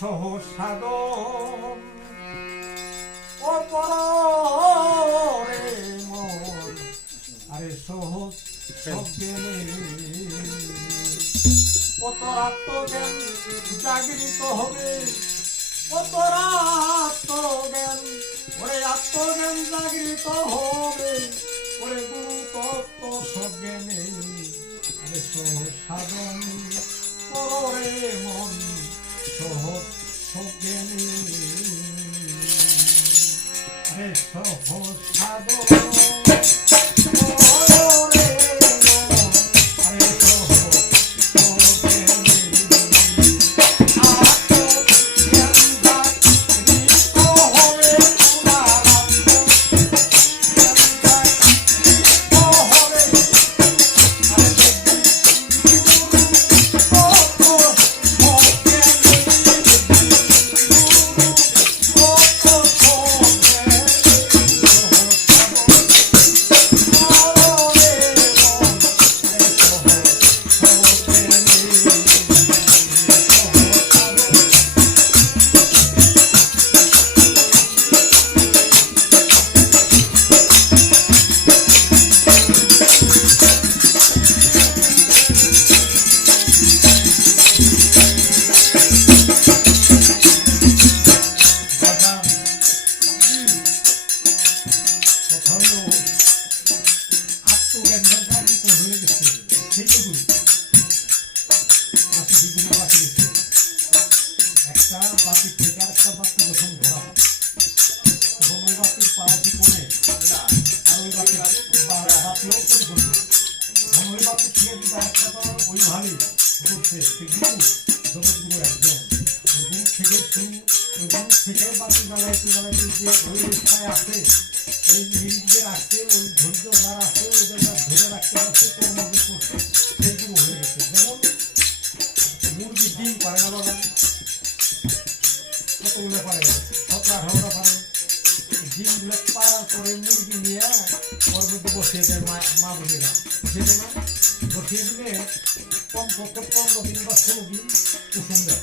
সহসাদন অপরে মন আরে সহজ সজ্ঞানে জাগৃত হবে। অতর আত্মজ্ঞান ওরে আত্মজ্ঞান জাগৃত হবে। ওরে গুরু তত্ত্ব সজ্ঞানে আরে সহসাধন করে মন সজ্ঞানে ওইভাবেই করছে সে গুরু জগৎগুরু একজন। গুরু থেকে শুরু যে ওই অবস্থায় আছে, ওই ওই ধৈর্য যারা আছে, ওদের ধরে রাখতে পারছে, তোর হয়ে গেছে। যেমন মুরগি ডিম পারে না বাবা। কতগুলো পারে? সতেরো, আঠারোটা পারে। ডিমগুলো পরে মুরগি নিয়ে ওর মধ্যে বসিয়ে দেয় মা মা বোনেরা। দেয় না বসিয়ে দিলে কমপক্ষে পনেরো দিন বা ষোলো কুসুম দেয়।